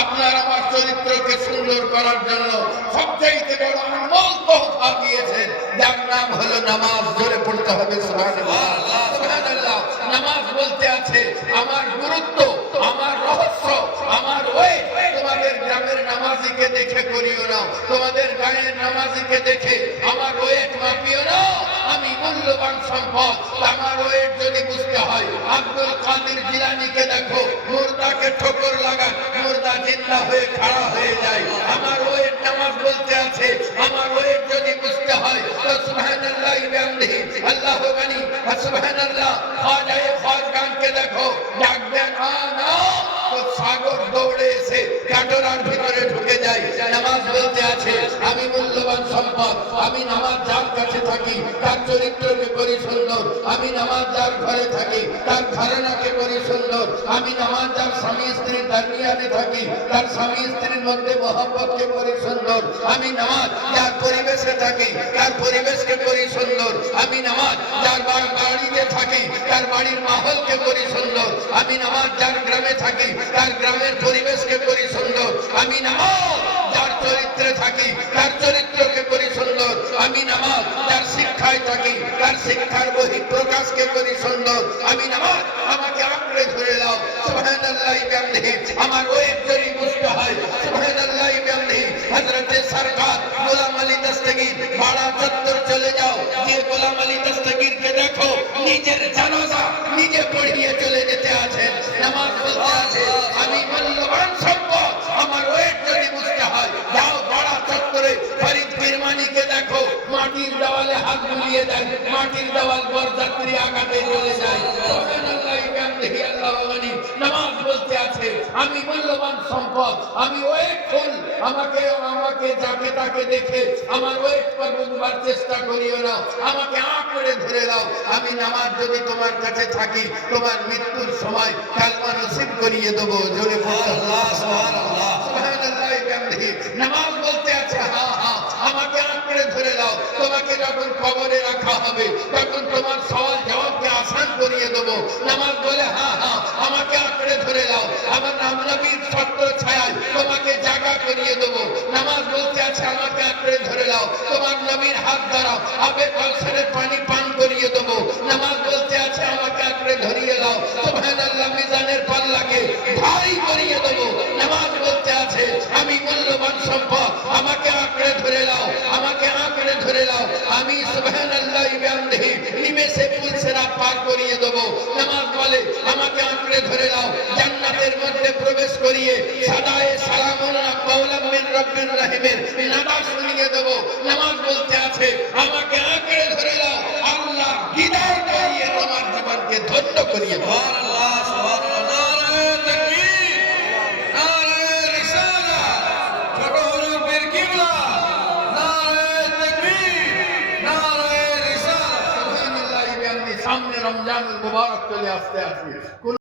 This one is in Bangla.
আপনার আমার চরিত্রকে সুন্দর করার জন্য সবচাইতে বড় আমল তোহফা দিয়েছেন, যার নাম হলো নামাজ। জোরে পড়তে হবে সুবহানাল্লাহ, সুবহানাল্লাহ। নামাজ বলতে আছে আমার গুরুত্ব, আমার রহস্য, আমার ওই তোমাদের গ্রামের নামাজিকে দেখে করিও না, তোমাদের গায়ের নামাজিকে দেখে আমার ওয়েট মাপিও না। আমি মূল্যবান সম্পদ, আমার ওয়েট যদি বুঝতে হয়, আব্দুল কাদের জিলানীকে দেখো, মুর্দাকে ঠোকর লাগান, মুর্দা জিন্দা হয়ে খাড়া হয়ে যায়। আমার ওয়েট নামাজ বলতে আছে, আমার ওয়েট যদি বুঝতে হয় তো সুবহানাল্লাহ বিহামদিহি আল্লাহু গানি সুবহানাল্লাহ। খাজায়ে খাজগানকে দেখো, ডাকবেন আনা তো সাগর দৌড়ে এসে কাটোরার ভিতরে ঢুকে যায়। নামাজ বলতে আছে আমি মূল্যবান সম্পদ, আমি নামাজ যার কাছে থাকি তার চরিত্রকে করি সুন্দর, আমি নামাজ যার ঘরে থাকি তার ঘরানাকে করি সুন্দর, আমি নামাজ যার স্বামী স্ত্রীর দানিয়াতে থাকি তার স্বামী স্ত্রীর মধ্যে মহব্বতকে করি সুন্দর, আমি নামাজ যার পরিবেশে থাকি তার পরিবেশকে করি সুন্দর, আমি নামাজ যার বাড়িতে থাকি তার বাড়ির মাহলকে করি সুন্দর, আমি নামাজ যার গ্রামে থাকি তার গ্রামের পরিবেশকে করি সুন্দর, আমি নামাজ যার চরিত্রে থাকি তার চরিত্রকে করি সুন্দর, আমি নামাজ যার শিক্ষায় থাকি তার শিক্ষার বহিঃপ্রকাশকে করি সুন্দর, আমি নামাজ আমাকে আঁকড়ে ধরে দাও সুবহানাল্লাহ বিহামদিহি। আমার ওই যদি বুঝতে হয় সুবহানাল্লাহ বিহামদিহি। হযরতে সরকার গোলাম আলী দস্তগীর বাড়া চত্বর চলে যাও, যে গোলাম আলী দস্তগীরকে দেখো নিজের জানাজা নিজে পড়িয়ে চলে যেতে আছেন। নামাজ বলতে আছে আমি মূল্যবান সম্পদ, আমার ওয়েট যদি বুঝতে হয় যাও বাড়া চত্বরে ফরিদ কিরমানিকে দেখো, মাটির দেওয়ালে হাত বুলিয়ে দেয়, মাটির দেওয়াল বরযাত্রী আগাতে চলে যায়। সুবহানাল্লাহ বিহামদিহি আল্লাহু গানি। নামাজ বলতে আছে আমি মূল্যবান সম্পদ, আমি ওয়েট ফুল, আমাকে যাকে তাকে দেখে আমার ওয়েট पर বুঝবার চেষ্টা করিও না, আমাকে আঁকড়ে ধরে দাও। আমি নামাজ যদি তোমার কাছে থাকি তোমার মৃত্যুর সময় কালমা নসিব করিয়ে দেব। জোরে আল্লাহ সুবহানাল্লাহ, সুবহানাল্লাহ বিহামদিহি। নামাজ বলতে আছে হ্যাঁ হ্যাঁ আমাকে আঁকড়ে ধরে দাও, তোমাকে যখন কবরে রাখা হবে তখন তোমার সওয়াল জবাবকে আসান করিয়ে দেব। নামাজ বলে হ্যাঁ হ্যাঁ আমাকে আঁকড়ে ধরে দাও, আমার নাম নবীর ছত্র ছায়ায় তোমাকে জাগা করিয়ে দেব। নামাজ বলতে আছে আমাকে আঁকড়ে ধরে দাও, তোমার নবীর হাত দ্বারা আবে কাউসারের পানি পান করিয়ে দেব। নামাজ বলতে আছে আমাকে আঁকড়ে ধরিয়ে দাও, সুবহানাল্লাহ মিজানের পাল্লাকে ভারী করিয়ে দেব। নামাজ বলতে আছে আমি মূল্যবান সম্পদ, আমাকে আঁকড়ে ধরে দাও, আমাকে আঁকড়ে ধরে দাও, আমি সুবহানাল্লাহ বিহামদিহি নিমেষে পুলসেরা পার করিয়ে দেব। নামাজ বলে আমাকে আঁকড়ে ধরে দাও, জান্নাতের মধ্যে প্রবেশ করিয়ে সাদায়ে সালামুন কাওলাম মিন রাব্বির রহিমের নাদা শুনিয়ে দেব। নামাজ বলতে আছে আমাকে আঁকড়ে ধরে দাও, আল্লাহ হৃদয় করিয়ে তোমার জীবনকে ধন্য করিয়ে দাও। সুবহানাল্লাহ, সুবহানাল্লাহ। নারে তাকবীর, নারে রিসালাত, ছোট হুজুরের কিবলা, নারে তাকবীর, নারে রিসালাত। সুবহানাল্লাহ বিহামদিহি। সামনে রমজানুল মুবারক চলে আসতে আছে।